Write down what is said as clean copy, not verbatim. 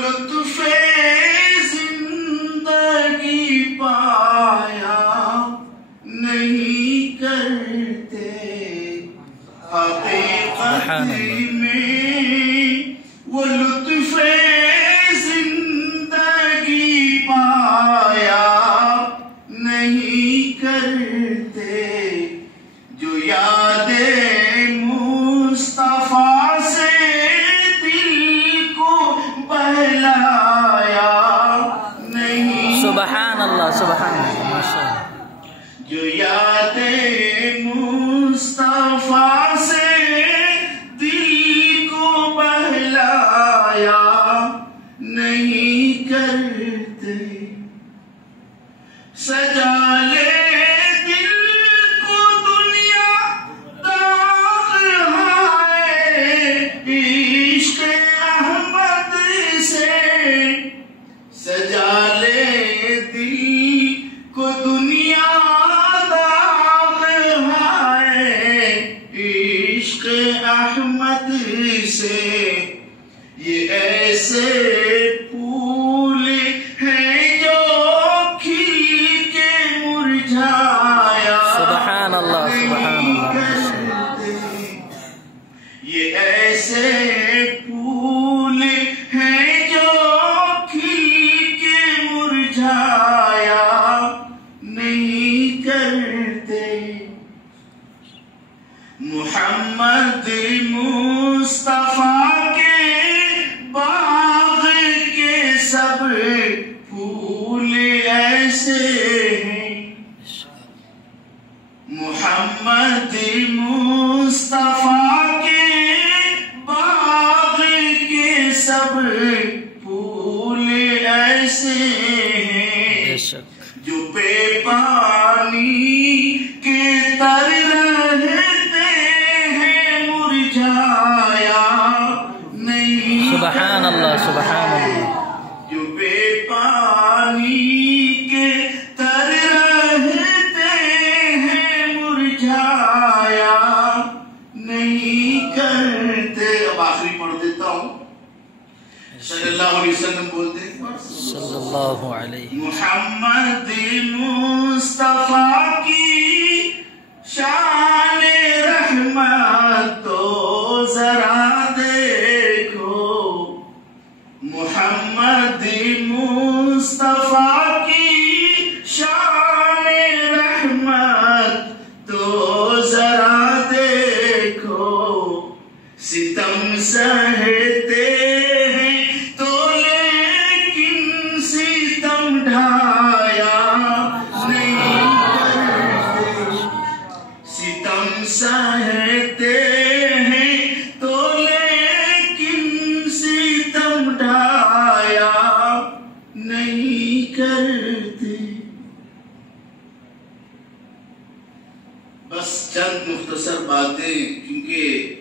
لطف زندگی پایا نہیں کرتے، حقیقت میں وہ لطف زندگی پایا نہیں کرتے، جو یاد مصطفیٰ سے دل کو بہلایا نہیں، سبحان اللہ سبحان اللہ، ماشاء اللہ، جو یاد مصطفیٰ سے دل کو بہلایا نہیں کرتے، سجا لے دل کو دنیا داغ ہے عشق احمد سے، سجا لے دل کو دنیا داغ ہے عشق احمد سے، یہ ایسے پھول ہیں جو کھل کے مرجھایا سبحان اللہ سبحان اللہ، کرتے، یہ ایسے پھول ہیں جو کھل کے مرجھایا نہیں کرتے، محمد مصطفیٰ کے باغ کے سب پھول ایسے ہیں، محمد مصطفیٰ کے باغ کے سب پھول ایسے ہیں، بے شک، جو بے پانی کے تر رہتے ہیں مرجھایا نہیں، سبحان اللہ سبحان اللہ، جو بے پانی کے تر رہتے ہیں مرجھایا نہیں کرتے۔ اب آخری پڑھ دیتا ہوں، صلی اللہ علیہ وسلم بولتے ہیں، صلی اللہ علیہ، محمد مصطفیٰ کی شان رحمت تو ذرا دیکھو، محمد مصطفیٰ کی شان رحمت تو ذرا دیکھو، ستم سہتے ہیں تو لیکن ستم ڈھایا نہیں کرتے، ستم سہتے ہیں تو لیکن ستم ڈھایا نہیں کرتے۔ بس چند مختصر باتیں، کیونکہ